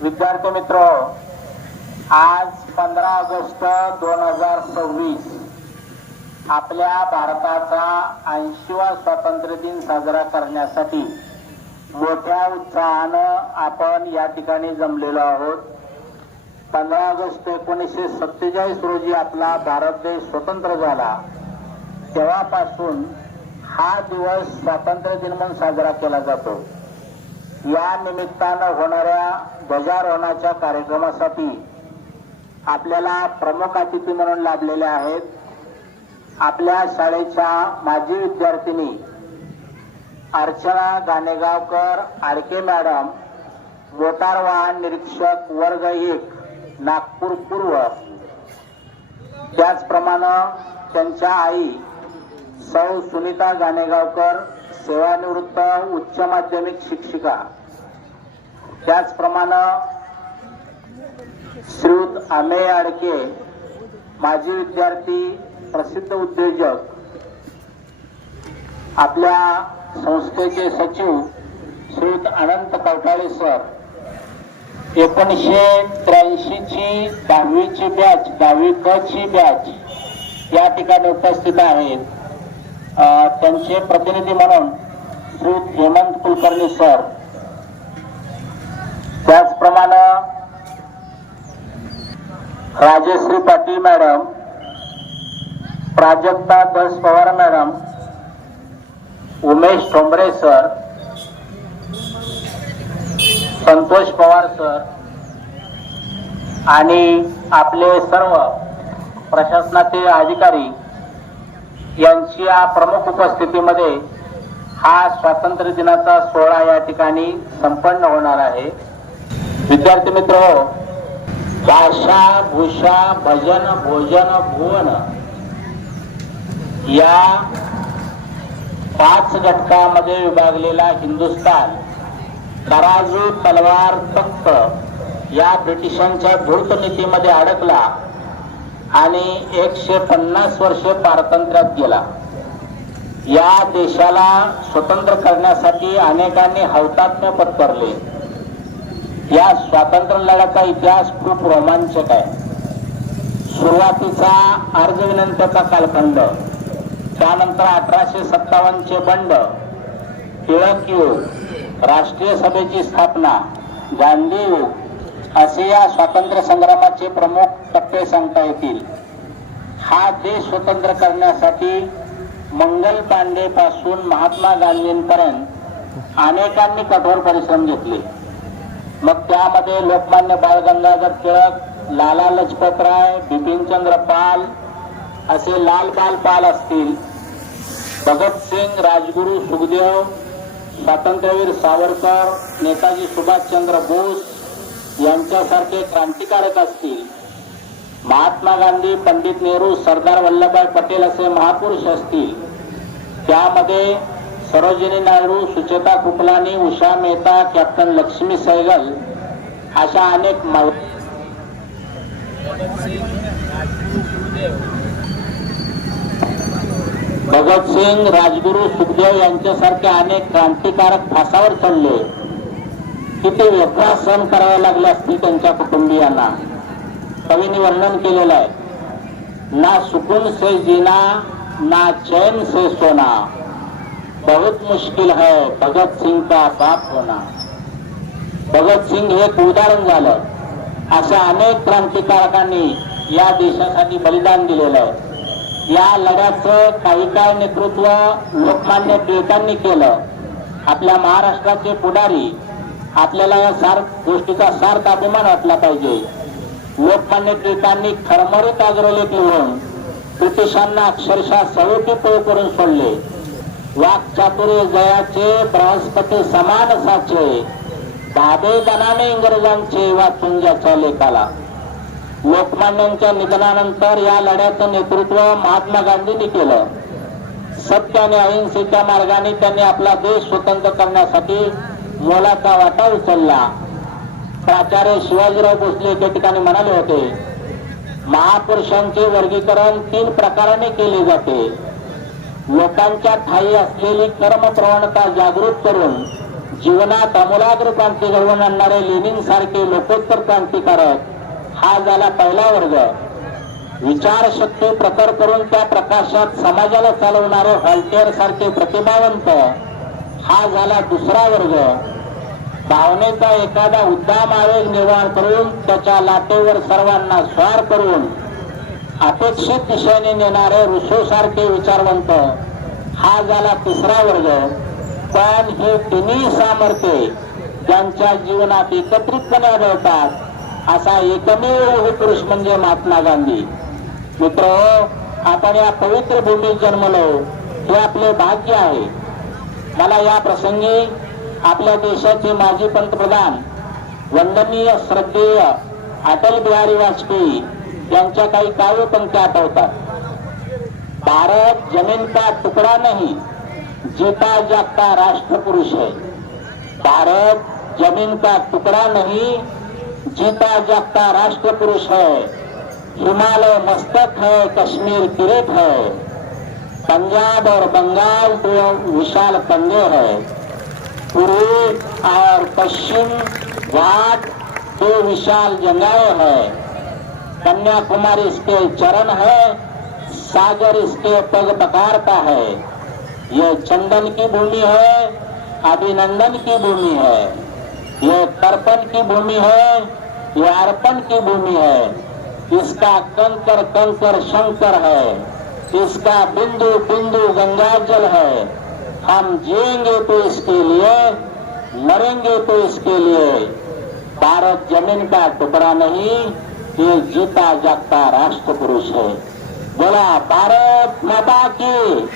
विद्यार्थी मित्र, आज 15 ऑगस्ट 2026 आपल्या भारताचा 80वा स्वातंत्र्य दिन साजरा करण्यासाठी मोठ्या उत्साहानं आपण या ठिकाणी जमलेलो आहोत. 15 ऑगस्ट 1947 रोजी आपला भारत देश स्वतंत्र झाला. तेव्हापासून हा दिवस स्वातंत्र्य दिन म्हणून साजरा केला जातो. या निमित्तानं होणाऱ्या ध्वजारोहणाच्या कार्यक्रमासाठी आपल्याला प्रमुख अतिथी म्हणून लाभलेले आहेत आपल्या शाळेच्या माजी विद्यार्थिनी अर्चना गाणेगावकर आडके मॅडम, मोटार वाहन निरीक्षक वर्ग 1 नागपूर पूर्व. त्याचप्रमाणे त्यांच्या आई सौ सुनीता गाणेगावकर, सेवानिवृत्त उच्च माध्यमिक शिक्षिका. त्याचप्रमाणे श्रीयुत अमेय आडके, माजी विद्यार्थी, प्रसिद्ध उद्योजक, आपल्या संस्थेचे सचिव श्रीयुत अनंत कवठाळे सर. 1983 ची 10वीची बॅच, 10वी क ची बॅच या ठिकाणी उपस्थित आहेत. त्यांचे प्रतिनिधी म्हणून श्रीयुत हेमंत कुलकर्णी सर. त्याचप्रमाणे राजश्री पाटील मॅडम, प्राजक्ता दस Pawar madam, Umesh Thombare sir, Santosh Pawar sir आणि आपले सर्व प्रशासनाचे अधिकारी यांची या प्रमुख उपस्थितीमध्ये हा स्वातंत्र्य दिनाचा सोहळा या ठिकाणी संपन्न होणार आहे. विद्यार्थी मित्र, भाषा, भूषा, भजन, भोजन, भुवन या 5 घटकामध्ये विभागलेला हिंदुस्थान तराजू, तलवार, तख्त या ब्रिटिशांच्या धूर्त नीतीमध्ये अडकला आणि 150 वर्ष पारतंत्र्यात गेला. या देशाला स्वतंत्र करण्यासाठी अनेकांनी हौतात्म्य पत्करले. या स्वातंत्र्य लढ्याचा इतिहास खूप रोमांचक आहे. सुरुवातीचा अर्जविनंतीचा कालखंड, त्यानंतर 1857 चे बंड, टिळक युग, राष्ट्रीय सभेची स्थापना, गांधी युग असे या स्वातंत्र्य संग्रामाचे प्रमुख टप्पे सांगता येतील. हा देश स्वतंत्र करण्यासाठी मंगल पांडे पासून महात्मा गांधींपर्यंत अनेकांनी कठोर परिश्रम घेतले. मग त्यामध्ये लोकमान्य बाळ गंगाधर टिळक, लाला लजपतराय, बिपिनचंद्र पाल असे लालबाल पाल असतील, भगतसिंग, राजगुरू, सुखदेव, स्वातंत्र्यवीर सावरकर, नेताजी सुभाषचंद्र बोस यांच्यासारखे क्रांतिकारक असतील, महात्मा गांधी, पंडित नेहरू, सरदार वल्लभभाई पटेल असे महापुरुष असतील, त्यामध्ये सरोजिनी नायडू, सुचेता कृपलानी, उषा मेहता, कॅप्टन लक्ष्मी सहगल अशा अनेक भगतसिंग, राजगुरू, सुखदेव यांच्यासारखे अनेक क्रांतिकारक फासावर चढले. किती व्यथा सहन कराव्या लागल्या असतील त्यांच्या कुटुंबियांना. कवींनी वर्णन केलेलं आहे, ना सुकून से जीना ना चैन से सोना, बहुत मुश्किल है भगत सिंग का बाप होना. भगत सिंग हे एक उदाहरण झालं. अशा अनेक क्रांतिकारकांनी या देशासाठी बलिदान दिलेलं आहे. या लढ्याचं काही नेतृत्व लोकमान्य टिळकांनी केलं. आपल्या महाराष्ट्राचे पुढारी, आपल्याला या गोष्टीचा सार्थ अभिमान वाटला पाहिजे. लोकमान्य टिळकांनी खरमरीत अग्रलेख लिहून ब्रिटिशांना अक्षरशः सळोटी पळ करून सोडले. वाक्चातुर्य जयाचे, बृहस्पती समान साचे, दाबे बनाने इंग्रजांचे वाचून ज्याच्या लेखाला. लोकमान्यांच्या निधनानंतर या लढ्याचं नेतृत्व महात्मा गांधींनी केलं. सत्य आणि अहिंसेच्या मार्गाने त्यांनी आपला देश स्वतंत्र करण्यासाठी मोलाचा वाटा उचलला. प्राचार्य शिवाजीराव भोसले त्या ठिकाणी म्हणाले होते, महापुरुषांचे वर्गीकरण 3 प्रकाराने केले जाते. लोकांच्या ठायी असलेली कर्म प्रवणता जागृत करून जीवनात आमूलाग्र क्रांती घडवून आणणारे लेनिन सारखे लोकोत्तर क्रांतिकारक हा झाला पहिला वर्ग. विचारशक्ती प्रखर करून त्या प्रकाशात समाजाला चालवणारे व्हॉल्टेअर सारखे प्रतिभावंत हा झाला दुसरा वर्ग. भावनेचा एखादा उद्दाम आवेग निर्माण करून त्याच्या लाटेवर सर्वांना स्वार करून अपेक्षित दिशेने नेणारे रुसो सारखे विचारवंत हा झाला तिसरा वर्ग. पण ही तिन्ही सामर्थ्ये ज्यांच्या जीवनात एकत्रितपणे आढळतात असा एकमेव पुरुष म्हणजे महात्मा गांधी. मित्र, आपण या पवित्र भूमीत जन्मलो हे आपले भाग्य आहे. मला या प्रसंगी आपल्या देशाचे माजी पंतप्रधान वंदनीय श्रद्धेय अटल बिहारी वाजपेयी यांच्या काही काव्यपंक्ती आठवतात. भारत जमीन का टुकड़ा नहीं, जीता जागता राष्ट्र पुरुष है. भारत जमीन का टुकड़ा नहीं, जीता जागता राष्ट्र पुरुष है. हिमालय मस्तक है, कश्मीर किरीट है. पंजाब और बंगाल दो विशाल कंधे है. पूर्वी और पश्चिम घाट दो विशाल जंगाएं है. कन्याकुमारी इसके चरण है, सागर इसके पग पकारता है. ये चंदन की भूमि है, अभिनंदन की भूमि है. ये तर्पण की भूमि है, ये अर्पण की भूमि है. इसका कंकर कंकर शंकर है, इसका बिंदु बिंदु गंगाजल है. हम जिएंगे तो इसके लिए, मरेंगे तो इसके लिए. भारत जमीन का टुकड़ा नहीं, ये जीता जागता राष्ट्र पुरुष है. बोला भारत माता की.